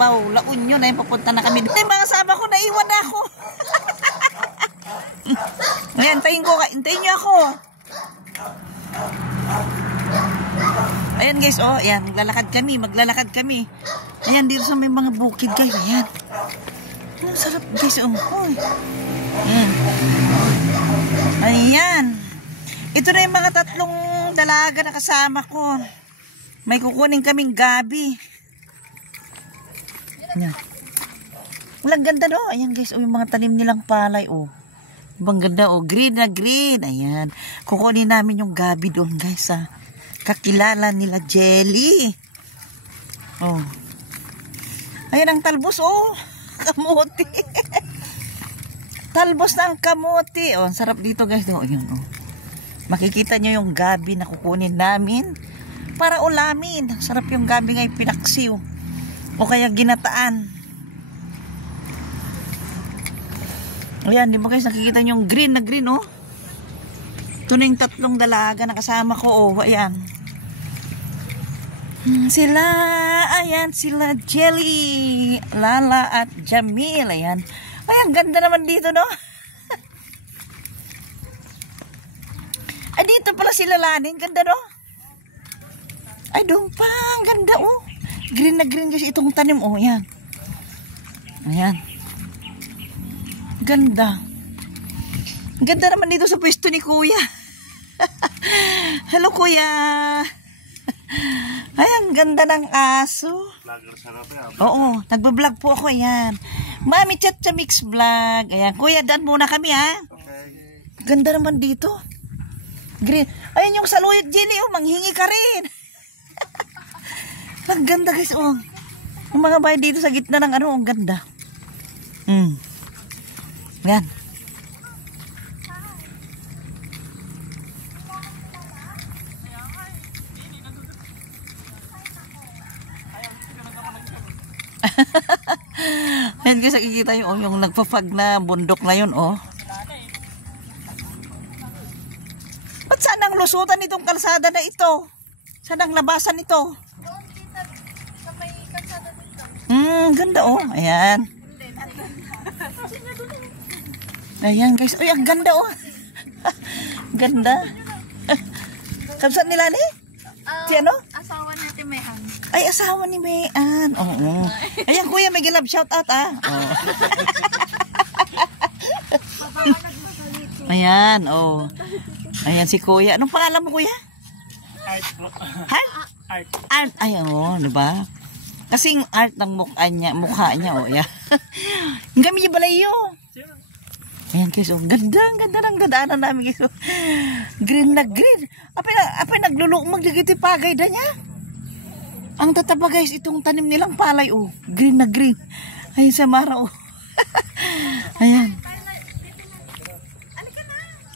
Cubao, La Union ay papunta na kami. Ay, mga kasama ko, naiwan na ako. Ayan, hintayin niyo ako. Ayan guys, oh, ayan, maglalakad kami. Ayan, dito sa may mga bukid guys, ayan. Ang sarap guys, oh. Ayan. Ayan. Ito na yung mga tatlong dalaga na kasama ko. May kukunin kaming gabi. Ayan. Walang ganda, no? Ayan guys, oh, yung mga tanim nilang palay, oh. Ibang ganda, oh. Green na green. Ayan. Kukunin namin yung gabi doon guys, ha. Kakilala nila Jelly. Oh. Ayan ang talbos, oh. Kamuti. Talbos ng kamuti. Oh, sarap dito guys. Oh, yun, oh. Makikita nyo yung gabi na kukunin namin para ulamin. Sarap yung gabi ngayon pinaksiw. O kaya ginataan. Ayan, di ba guys, nakikita nyo yung green na green, oh. Ito na yung tatlong dalaga na kasama ko, oh. Ayan. Ayan sila Jelly, Lala at Jamil. Ayan. Ay, ang ganda naman dito, no? Ay, dito pala sila Lanin. Ganda, no? Ay, doon pa. Ang ganda, oh. Green na green kasi itong tanim, oh. Ayan. Ayan. Ganda. Ganda naman dito sa pwesto ni Kuya. Hello, Kuya. Ay, ang ganda ng aso. Oo, nagbablog po ako, ayan. Mami Chacha Mix Vlog. Ayan, Kuya, daan muna kami, ha? Okay. Ganda naman dito. Green. Ayan yung saluyot Jelly, oh, manghingi ka rin. Ang ganda, guys, oh. Yung mga bahay dito sa gitna ng ano, ang ganda. Ayan. Ayan guys, nakikita yung nagpapag na bundok na yun, oh. Ba't saan ang lusutan itong kalsada na ito? Saan ang labasan ito? Ganda, oh. Ayan. Ayan guys, ay, ang ganda, oh. Ganda. Kapsat nila ni? Si ano? Asawa natin Mayan. Ay, asawa ni Mayan. Oo. Ayan, Kuya, may gilab shout out, ah. Oh. Ayan, oh. Ayan si Kuya. Anong pangalan mo, Kuya? Art po. Ha? Art. Art. Ay, oh, diba? Kasing art ng mukha niya, oh. Yeah. Ang gami niya balayo. Ayan guys, oh, ganda ng dadaanan namin guys. Oh. Green na green. Apay naglulukmag digiti pagay da niya. Ang tataba guys, itong tanim nilang palay, oh. Green na green. Ayan sa Mara, oh. Ayan.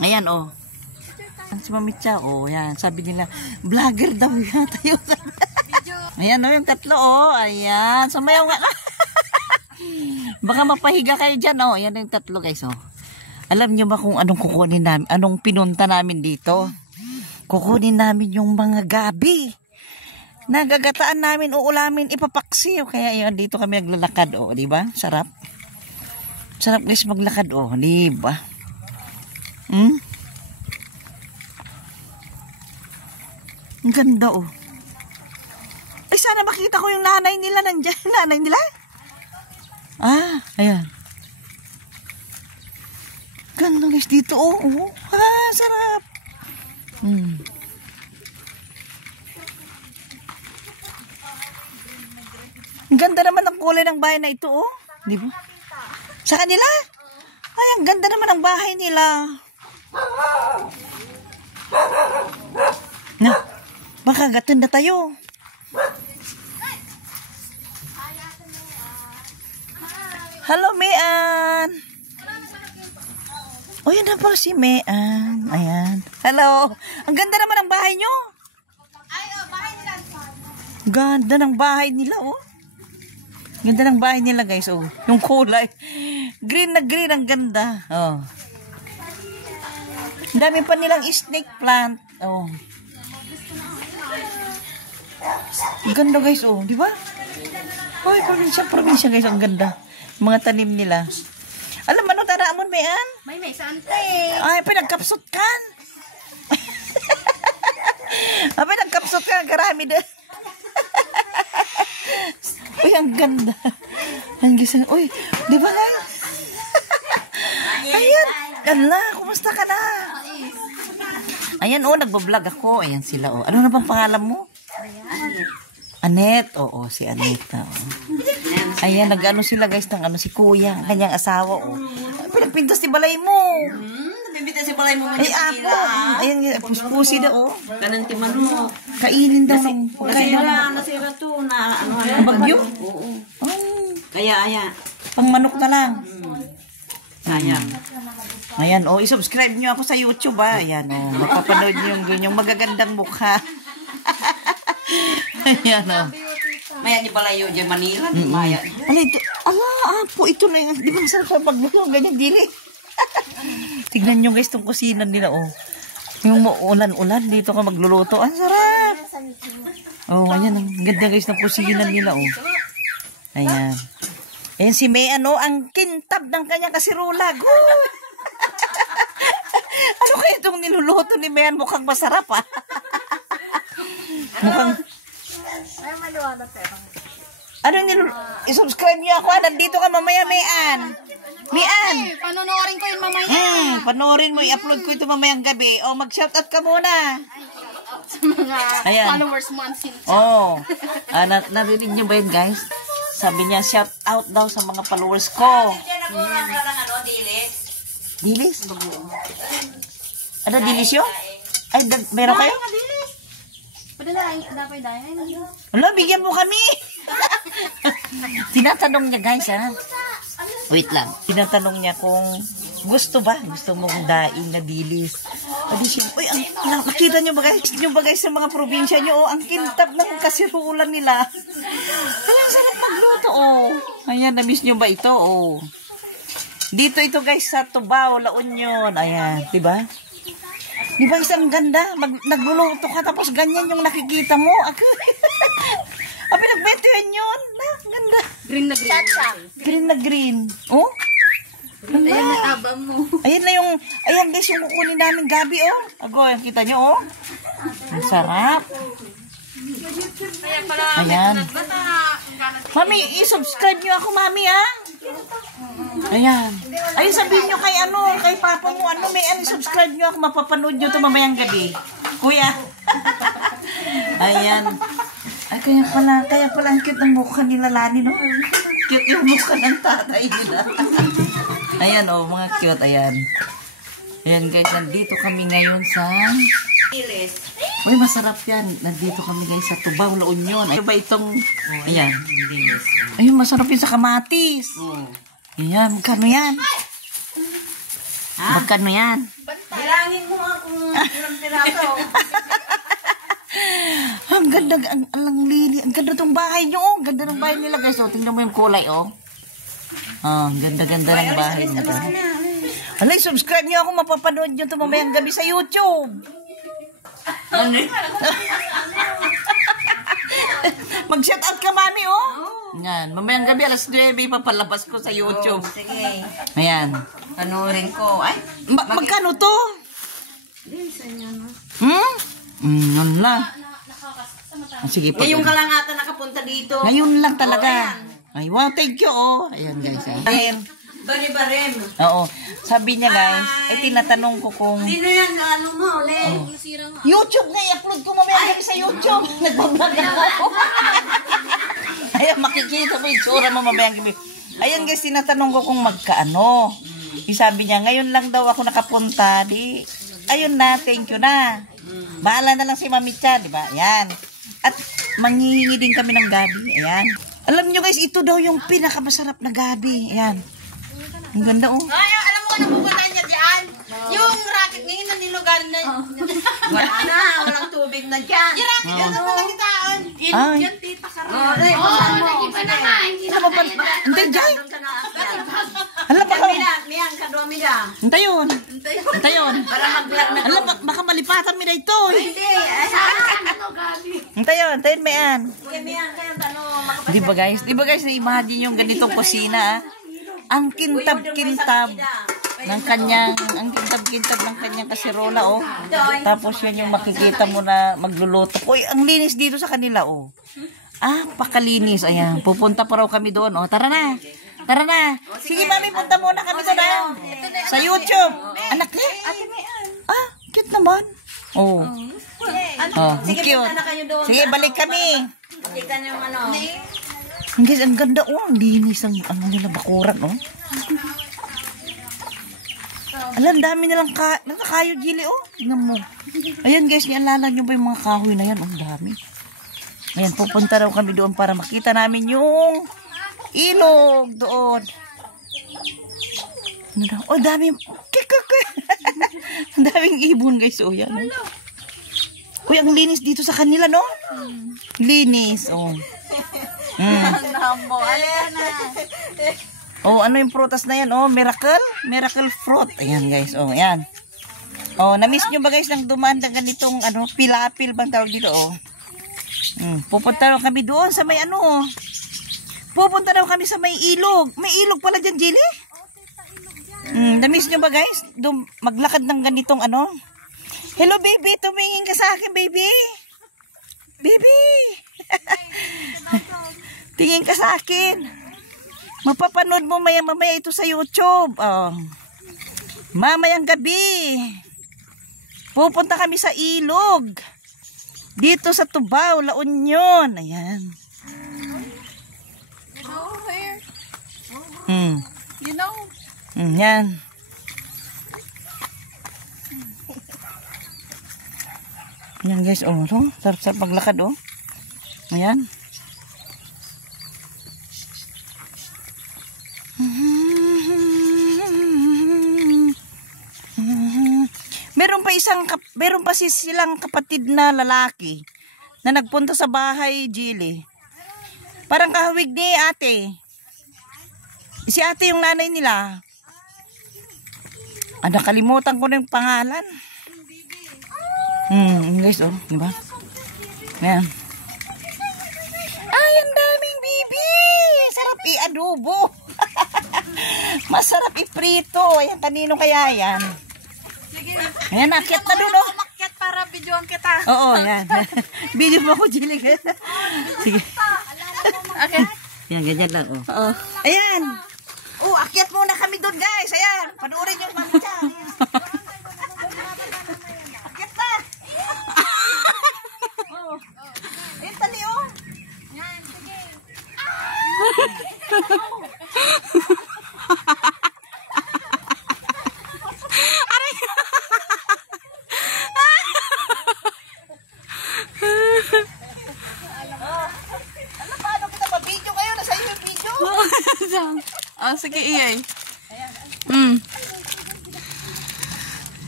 Ayan, oh. Si Mamitsa, oh, ayan. Sabi nila, vlogger daw yan tayo. Ayan, oh, yung tatlo, oh. Ayan. Sumayaw nga. Baka mapahiga kayo dyan, oh. Ayan yung tatlo guys, oh. Alam nyo ba kung anong kukunin namin, anong pinunta namin dito? Kukunin namin yung mga gabi. Nagagataan namin, uulamin, ipapaksiw. Kaya yun, dito kami naglalakad, oh, di ba? Sarap. Sarap guys maglakad, oh, di ba? Ang ganda, oh. Ay, sana makita ko yung nanay nila nandiyan. Nanay nila? Ah, ayan. Ganda guys dito, oh. Oh. Ah, sarap. Ang ganda naman ang kulay ng bahay na ito, oh. Di ba? Sa kanila? Ay, ang ganda naman ang bahay nila. Na, baka ganda tayo. Hello, Mayan. Oh, yan na pala si Mayan. Ayan. Hello. Ang ganda naman ang bahay nyo. Ay, oh, bahay nila. Ganda ng bahay nila, oh. Ganda ng bahay nila, guys, oh. Yung kulay. Green na green, ang ganda. Oh. Ang dami pa nilang snake plant. Oh. Ganda, guys, oh. Di ba? Hoy, probinsya guys, ang ganda. Mga tanim nila. Alam mo, ano taraamon, Mayan? May sante. Ay, pinagkapsot kan. Ay, pinagkapsot kan, karami din. Uy, ang ganda. Ang gising. Uy, di ba nga? Ayan. Ala, kumusta ka na? Ayan, oh, nagbablog ako. Ayan sila, oh. Ano na bang pangalan mo? Anet. Oo, si Anet. Oh. Ayan, nag-ano sila guys ng ano, si Kuya, ang kanyang asawa. Oh. Pinagpintas si balay mo. Nabibita si balay mo Ay, ako. Ayan, puspusi na, oh. Kanan ti mano. Kainin daw ng Nasira to na ano. bagyo. Oo. Oh, Kaya. pang manok na lang. Sayang. Ayan, oh, i-subscribe nyo ako sa YouTube, ah. Ayan, oh, mapapanood nyo yung magagandang mukha. Ayan, oh. Maya ni balayo dyan Manila. Maya. Ala, ito, po, ito na yung, di ba masarap sa pagbulo, ganyan, dili. Tignan nyo guys, itong kusina nila, oh. Yung ulan-ulan, dito ka magluluto. Ang sarap. Oh, ayan, ang ganda guys ng kusina nila, oh. Ayan. Ayan si May, ano, ang kintab ng kanyang kasirula. Good. Ano kaya itong niluluto ni Mayan? Mukhang masarap, ah. Mukhang... Ay, maliwanag pero. Ano i-subscribe niyo ako, ah. Nandito ka mamaya, Mayan. Mayan. Panonorin ko yun mamaya. Panoorin mo, i-upload ko ito mamayang gabi. O, mag-shoutout ka muna. Sa mga Ayan. followers mo ang sincha. Oh. Narinig niyo ba yun, guys? Sabi niya, shout out daw sa mga followers ko. Dilis? Ano, dilis yun? Ay, meron kayo? Padala, dapat dahil. Wala, bigyan mo kami. Tinatanong niya, guys, ha? Wait lang. Tinatanong niya kung gusto mong daing na dilis. Adi siya, uy, nakita niyo ba guys sa mga probinsya niyo, oh, ang kintab ng kasirulan nila. Ay, ang sarap magluto, oh. Ayan, na-miss niyo ba ito, oh. Dito ito guys sa Tubao, La Union. Ayan, di ba? Di ba isang ganda? Nagluluto ka tapos ganyan yung nakikita mo. Abi, nagbeto yun. Ganda. Green na green. Green na green. Oh? Ayan na abang mo. Ayan guys, yung kukunin namin gabi, oh. Ago, yung kita nyo, oh. Ang sarap. Ayan. Mami, i-subscribe nyo ako, Mami, ah. Ayan. Ay, sabihin nyo kay Papa mo, i-subscribe nyo ako, mapapanood nyo ito mamayang gabi. Kuya. Ayan. Ay, kaya pala ang cute ng mukha nila, Lani, no? Cute yung mukha ng tatay nila. Ayan, oh, mga cute, ayan. Ayan, guys, nandito kami ngayon sa... Uy, masarap yan. Nandito kami guys sa Tubao, La Union. Ano ba itong... Ayan. Ayun, masarap yun sa kamatis. Ayan, magkano yan? Magkano yan? Bilangin mo nga kung ilang piraso. Ang ganda, ang lili. Ang ganda tong bahay nyo, oh. Ang ganda ng bahay nila, guys. Oh, tingnan mo yung kulay, oh. Ang ganda-ganda ng bahay nila. Alay, subscribe nyo ako. Mapapanood nyo ito mamayang gabi sa YouTube. Mag-shoutout ka, Mami, oh. Yan. Mamayang gabi, alas 9, papalabas ko sa YouTube. Sige. Ayan. Panoorin ko. Ay, Magkano to? Yan lang. Sige pa. ngayong kalangatan nakapunta dito. Ngayon lang talaga. Ay, wow, thank you, oh. Ayan, guys. Ayan. Bari-barem. Oo. Sabi niya, guys, tinatanong ko kung... Sino yan? Ano mo, ulit? YouTube nga, i-upload ko mamaya gabi sa YouTube. Nagbablog ako. Ayan, makikita mo yung tsura mo mamaya gabi. Ayan, guys, tinatanong ko kung magkaano. Sabi niya, ngayon lang daw ako nakapunta. Di, ayun na, thank you na. Bahala na lang si Mami Cha, di ba? Ayan. At manghihingi din kami ng gabi. Ayan. Alam nyo guys, ito daw yung pinakamasarap na gabi. Ayan. Ang ganda, oh. Ay, alam mo kung napupuntahan niya dyan? Yung racket ngayon na nilugan na. Wala na, walang tubig na dyan. Yung racket na naman nakitaan. Ay. Yan, tita ka rin. Nag-iba naman. Ano ba? Hindi, Jay. Alam, baka... Miyang kadwami na. Antayon. Antayon. Para mag-vlog na. Alam, baka malipatan mi na ito, eh. Hindi. Antayon, Mayan. Miyang kayo, Di ba guys? Na-imagine yung ganitong kusina, ah. Ang kintab-kintab ng kanyang, kasirola, oh. Tapos yan yung makikita mo na magluluto. Uy, ang linis dito sa kanila, oh. Ah, pakalinis. Ayan, pupunta pa raw kami doon, oh. Tara na. Sige, mami, punta muna kami doon, ah. Sa YouTube. Anak niya? Ah, cute naman. Oh. Cute. Sige, balik kami. Guys, ang ganda, oh. Ang linis ang nila bakuran, oh. Alam, dami nilang kayo, Jilly, oh. Tingnan mo. Ayan, guys, nialala nyo ba yung mga kahoy na yan? Ang dami. Ayan, pupunta raw kami doon para makita namin yung ilog doon. Oh, dami. Ang daming ibon, guys. Oh, yan. Uy, ang linis dito sa kanila, no? Linis, oh. Oh, ano yung prutas na yan? Oh, miracle fruit. Ayan, guys. Oh, ayan. Oh, na-miss nyo ba, guys, nang dumaan ng ganitong, pilapil bang tawag dito, oh. Pupunta raw kami doon sa may pupunta raw kami sa may ilog. May ilog pala dyan, Jilly? Na-miss nyo ba, guys? Maglakad ng ganitong Hello, baby. Tumingin ka sa akin, baby. Baby. Tingin ka sa akin. Mapapanood mo mamaya ito sa YouTube. Oh. Mamayang gabi. Pupunta kami sa ilog. Dito sa Tubao, La Union. Ayan. You know? Yan. Ayan, guys, oh. Sarap-sarap paglakad, oh. Ayan. Meron pa silang kapatid na lalaki na nagpunta sa bahay, Jilly. Parang kahawig ni ate. Si ate yung nanay nila. Nakalimutan ko na yung pangalan. Guys, oh, di ba? Ayan. Ay, ang daming bibi. Sarap i-adobo. Masarap i-prito. Ayan, kanino kaya yan? Ayan, nakit na doon, oh. Umakyat para videoan kita. Oo, ayan. Video mo ako, Jilly. Sige. Okay. Ayan, ganyan lang, oh. Oo. Ayan. Oh, akyat muna kami doon, guys. Ayan. Panuorin yung mami dyan. Akyat na. Oh. Ayan, tali, oh. Yan, sige. Sige, iyay.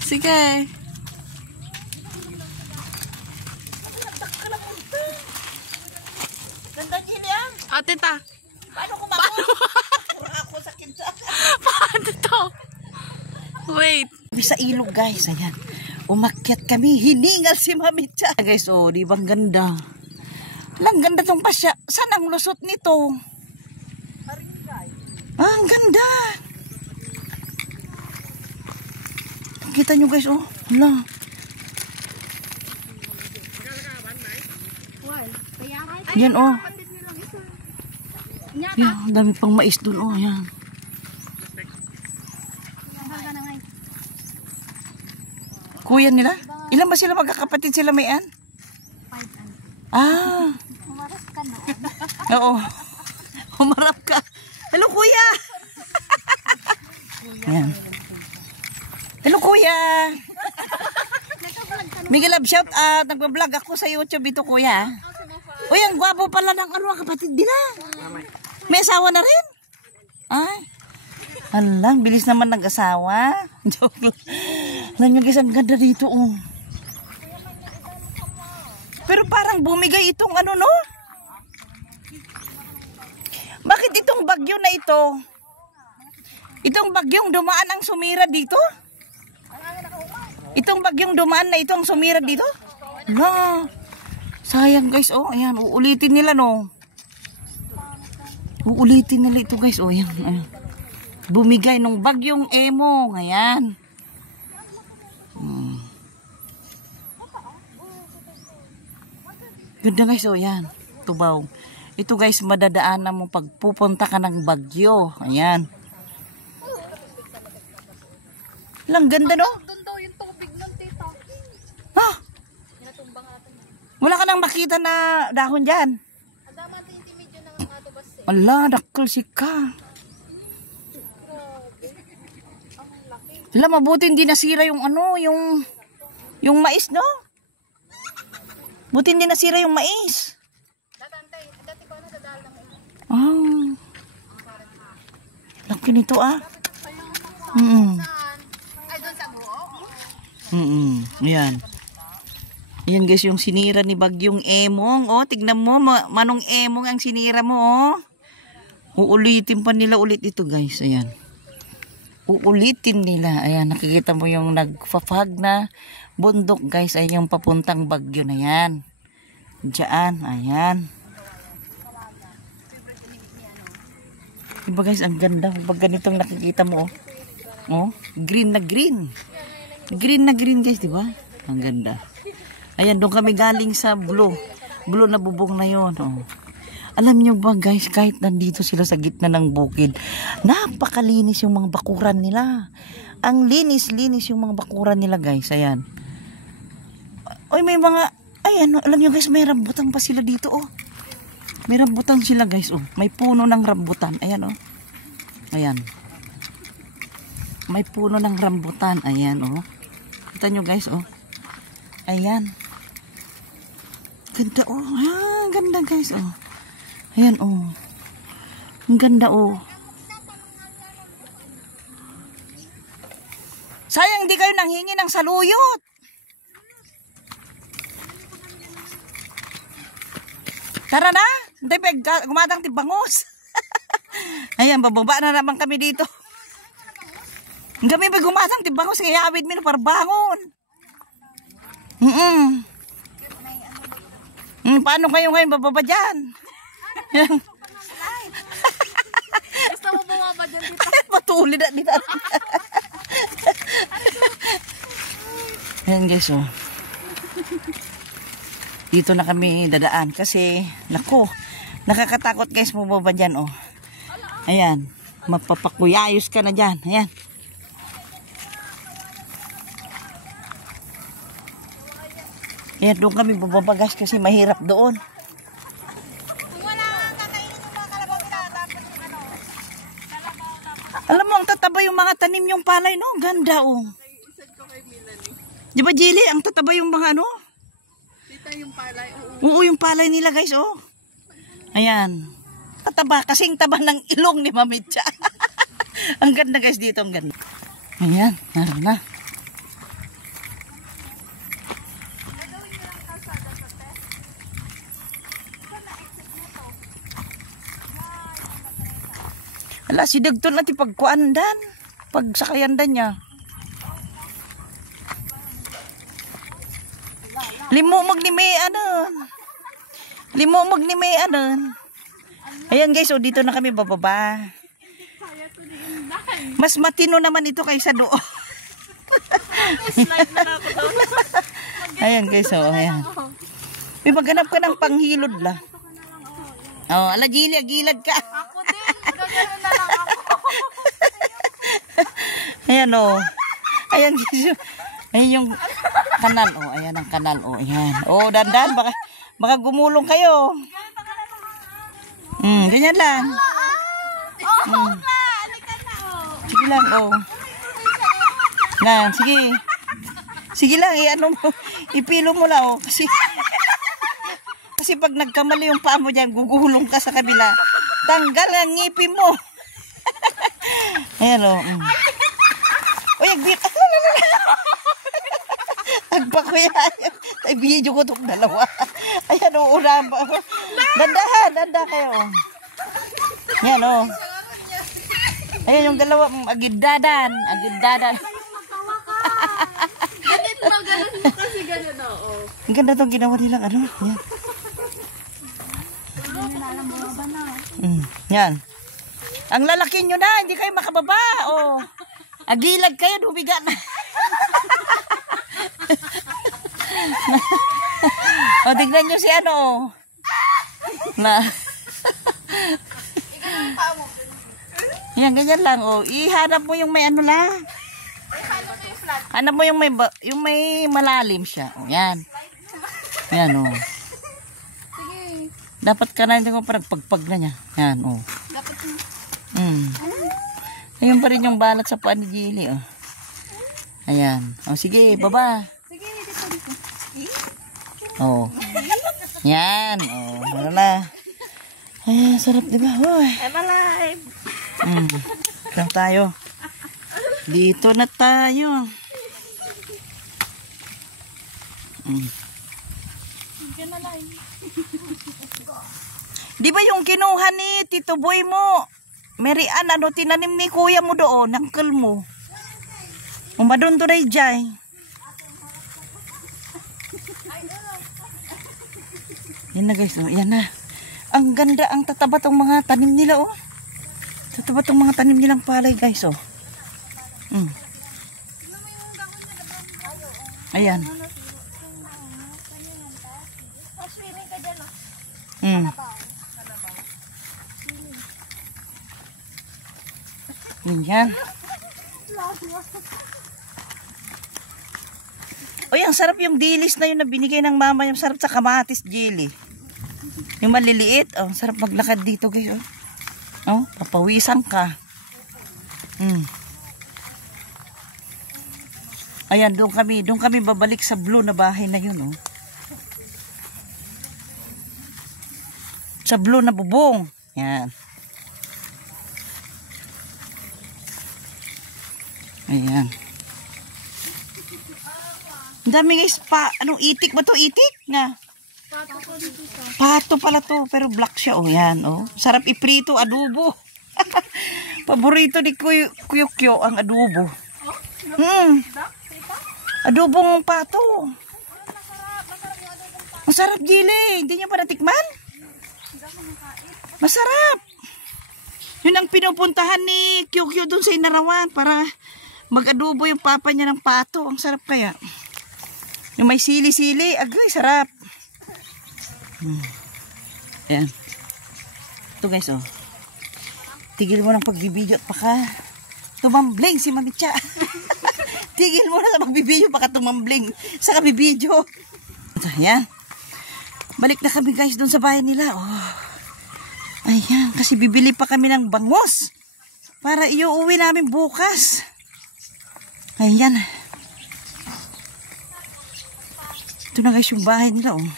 Sige. Ganda, Jilly, ah. Ate ta. Paano kumakot? Ako sa kinsa. Paano to? Wait. Sa ilog, guys. Ayan. Umakyat kami. Hiningal si Mami Cha. Guys, oh, di bang ganda? Lang ganda tong pasya. Saan ang lusot nito? Ah, ang ganda. Kita nyo, guys, oh. Hala. Yan, oh. Yan, dami pang mais dun, oh. Yan. Kuya nila? Ilan ba sila magkakapatid sila, Mayan? 5. Ah. Umarap ka na. Oo. Umarap ka. Hello, kuya. Yan. Hello, kuya. Miguel Love, shout out. Nagbablog ako sa YouTube ito, kuya. Uy, ang gwapo pala ng kapatid nila. May asawa na rin? Ay. Alang, bilis naman nag-asawa. Joke lang. Alam nyo guys, ang ganda dito, oh. Pero parang bumigay itong no? Bakit itong bagyo na ito? Itong bagyong dumaan ang sumira dito? Itong bagyong dumaan na ito ang sumira dito? Hala. Sayang guys, oh. Ayan, uulitin nila, no? Uulitin nila ito guys. O yan. Bumigay nung bagyong Emong. Ayan. Ganda guys. O yan. Tubaw. Ito guys, madadaanan mo pag pupunta ka ng Bagyo. Ayan. Lang ganda no? Ganda yung tubig ng tita. Ha? Wala ka nang makita na dahon dyan. Adaman tinti medyo nang atubas eh. Ala, dakal si ka. Ala, mabuti hindi nasira yung ano, yung mais, no? Buti hindi nasira yung mais. Dati ko na dadal ng ito. Ah. Laki nito ah. Saan? Ay, doon sa buo? Ayan. Ayan guys, yung sinira ni Bagyong Emong. Oh, tignan mo, Manong Emong ang sinira mo, oh. Uulitin pa nila ulit ito guys. Ayan. Uulitin nila. Ayan, nakikita mo yung nagfafag na bundok guys. Ayan yung papuntang Bagyo na yan. Diyan, ayan. Diba guys, ang ganda. Pag ganitong nakikita mo, oh. Oh, green na green. Green na green guys, diba? Ang ganda. Ayan, doon kami galing sa blue. Blue na bubong na yun. Oh. Alam nyo ba guys, kahit nandito sila sa gitna ng bukid, napakalinis yung mga bakuran nila. Ang linis-linis yung mga bakuran nila guys. Ayan. Oy, may mga, ayan, alam nyo guys, may rambutan pa sila dito. Oh. May rambutan sila guys. Oh. May puno ng rambutan. Ayan oh. Ayan. May puno ng rambutan. Ayan oh. Kita nyo guys oh. Ayan. Ganda oh. Ah, ganda guys oh. Ayan oh. Ang ganda oh. Sayang di kayo nanghingi ng saluyot. Tara na. Hindi pa gumatang tibangos. Ayan, bababa na naman kami dito. Kami pa gumatang tibangos kaya awid mo para bangon. Paano kayo ngayon bababa dyan? Gusto mo bumaba dyan dito? Patuli na dito. Ayan guys oh. Dito na kami dadaan kasi nako, nakakatakot guys bumaba dyan oh. Ayan, mapapakuyayos ka na dyan. Ayan. Ayan, doon kami bumaba guys kasi mahirap doon. Kung wala kang kakainin yung mga kalabaw tapos yung ano, kalabaw tapos. Alam mo, ang tataba yung mga tanim yung palay, no? Ganda, oh. Di ba, Jilly? Ang tataba yung mga, ano? Dito yung palay. Oo, yung palay nila, guys, oh. Ayan. Tataba, kasing taba ng ilong ni Mamitsa. Ang ganda, guys, dito. Ang ganda. Ayan, naroon na. Ala, si Dagton natin pagkuandan. Pagsakayandan niya. Limumog ni May anon. Limumog ni May anon. Ayan guys, oh, dito na kami bababa. Mas matino naman ito kaysa doon. Slide na ako doon. Ayan guys, oh, ayan. May maghanap ka ng panghilod la. Oh, ala gilid ka. Ako din, gagano na lang ako. Ayan oh. Ayan guys. Ayan yung kanal oh. Ayan ang kanal oh. Ayan. Oh, dandan baka gumulong kayo. Ganyan lang. Halika na oh. Sige lang oh. Na, sige. Sige lang, ano mo, ipilo mo lang oh. Kasi pag nagkamali yung paa mo dyan, gugulong ka sa kabila. Tanggal ang ngipin mo. Ayan o. Uy, agbit. Agpakuya. Ay, video ko itong dalawa. Ayan o, uramba. Danda kayo. Ayan o. Ayan yung dalawa, agiddadan. Ganun mo kasi ganun oo. Ang ganda itong ginawa nilang ano. Ayan. Alam mo ba na? Yan. Ang lalaki nyo na, hindi kayo makababa. Oh. Agilag kayo, dumiga na. O, tignan nyo si ano. Na. Yan, ganyan lang. O, ihanap mo yung may ano lang. Hanap mo yung may malalim siya. O, yan. Yan, o. Dapat ka na hindi ko parang pagpag na niya. Yan, o. Ayun pa rin yung balat sa paa ni Jilly, oh. Ayan. O, sige, baba. Sige, dito. Oh. Yan. Oh, wala na. Ay, sarap, diba? Hoy. I'm alive. Saan tayo? Dito na tayo. Di ba yung kinuha ni Tito Boy mo? Mary Ann, ano, tinanim ni kuya mo doon, uncle mo. Umadon to na ijay. Yan na guys, oh, yan na. Ang ganda, ang tataba tong mga tanim nila, oh. Tataba tong mga tanim nilang palay guys, oh. Ayan. Yan. Uy, ang sarap yung dilis na yun na binigay ng mama. Yung sarap sa kamatis jelly. Yung maliliit. Oh, sarap maglakad dito guys. Oh, papawisan ka. Ayan, doon kami babalik sa blue na bahay na yun. Oh. Sa blue na bubong. Yan. Ayan. Ang dami guys, anong itik ba to? Itik nga. Pato pala to, pero black siya. Oh, yan. Oh. Sarap iprito, adobo. Paborito ni Kuya Kyo ang adobo. Adobong pato. Masarap, Jilly. Hindi nyo pa natikman? Masarap. Yun ang pinupuntahan ni Kyo dun sa Inarawan para mag-adobo yung papa niya ng pato. Ang sarap kaya. Yung may sili-sili. Agay, sarap. Ayan. Ito guys, oh. Tigil mo ng pagbibidyo at baka tumambling si Mamitya. Tigil mo na sa pagbibidyo baka tumambling sa kabibidyo. Ayan. Balik na kami guys dun sa bahay nila. Oh. Ayan. Kasi bibili pa kami ng bangus para iuwi namin bukas. Ayan. Ito na guys yung bahay nila, oh.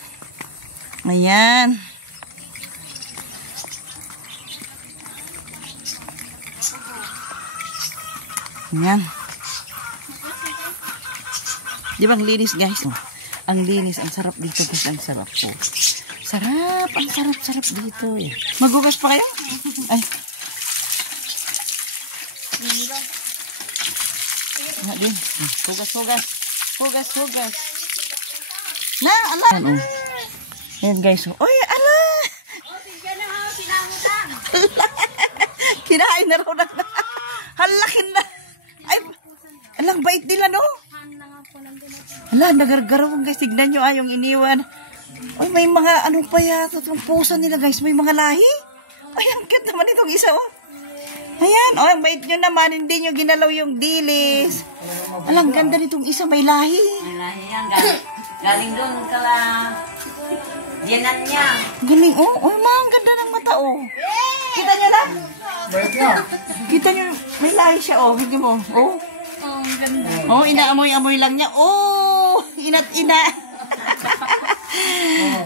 Ayan. Ayan. Di ba ang linis guys, oh? Ang linis, ang sarap dito guys, ang sarap po. Sarap, ang sarap dito, eh. Magugas pa kayo? Ay. Nga din. Hugas. Na, ala. Ayan guys. Uy, ala. Kinain na raw na. Halakin na. Ay, alang bait nila, no? Ala, nagargaraw guys. Tignan nyo, yung iniwan. Uy, may mga, ano pa yata itong pusa nila guys. May mga lahi. Ay, ang cute naman itong isa, oh. Ayan, oh, ang bait nyo naman, hindi nyo ginalaw yung dilis. Alang ganda nitong isa, may lahi. May lahi yan, galing doon kala diyanan niya. Galing, oh, oh, ang ganda ng mata, oh. Kita nyo na? Kita nyo, may lahi siya, oh, hindi mo, oh. Oh, ang ganda. Oh, inaamoy-amoy lang niya, oh, inat-ina.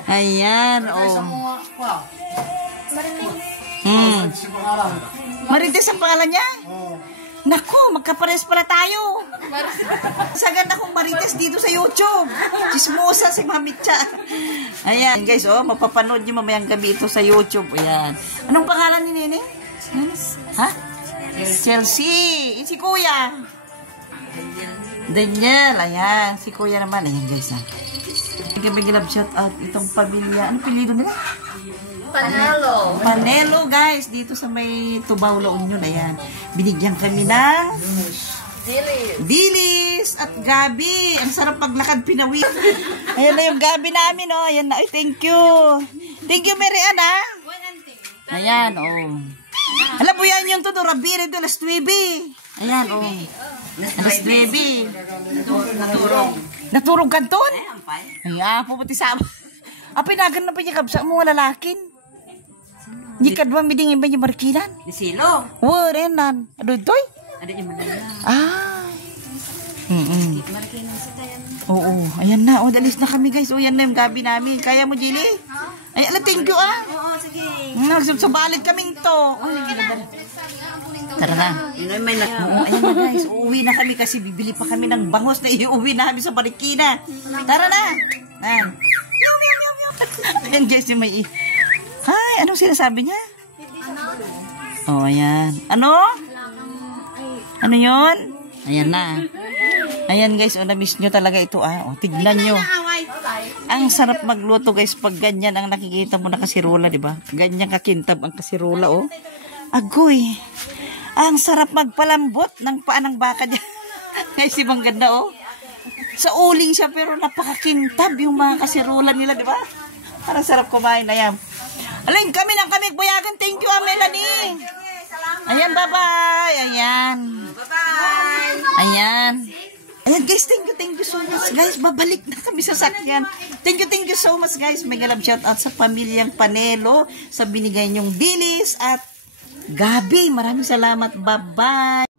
Ayan, oh. Marites ang pangalan niya? Naku, magkapares pala tayo. Sagan akong Marites dito sa YouTube. Chismosa si Mamitya. Ayan guys, oh, mapapanood nyo mamayang gabi ito sa YouTube. Ayan. Anong pangalan ni Nene? Ha? Chelsea. Si Kuya. Daniel. Ayan. Si Kuya naman. Ayan guys. Gabi-gilab shout out itong pamilya. Ano pilido nila? Panelo guys, dito sa may Tubao, La Union, ayan. Binigyan kami ng dilis at gabi. Ang sarap paglakad, pinawin. Ayan na yung gabi namin, oh. Ayan na. Ay, thank you. Thank you, Mary Ann, ha? Ayan, oh. Alam mo yan yung todo, Rabire de las 9. Ayan, oh. Alas 9. Naturong kanton? Ayan, puputi sa ama. Pinagan na pa niya kabsa mo, lalakin. Hindi ka doon, midingin ba niya markilan? Di silo. Renan. Adoy, toy? Ada yung madala. Oo, ayan na. O, dalis na kami guys. O, yan na yung gabi namin. Kaya mo, Jilly? Ay, thank you, Oo, sige. Nagsabalit kaming to. Tara na. May Oo, ayan na guys. Uuwi na kami kasi bibili pa kami ng bangos na iuwi na kami sa Marikina. Tara na. Ayan. Ayan guys, yung may... Ay, anong sinasabi niya? Oh, ayan. Ano? Ano yun? Ayan na. Ayan guys, na-miss nyo talaga ito. O, tignan nyo. Ang sarap magluto guys pag ganyan ang nakikita mo na kasirola, di ba? Ganyan kakintab ang kasirola, oh. Agoy. Ang sarap magpalambot ng paa ng baka dyan. Guys, ibang ganda, oh. Sa uling siya pero napakakintab yung mga kasirola nila, di ba? Parang sarap kumain na yan. Aling, kami ng kamig buyagan. Thank you, Melanie. Ayan, bye-bye. Ayan. Bye-bye. Ayan. Ayan, guys, thank you so much, guys. Babalik na kami sa sakyan. Thank you so much, guys. Mega love shout out sa pamilyang Panelo sa binigay niyong dilis at gabi. Maraming salamat. Bye-bye.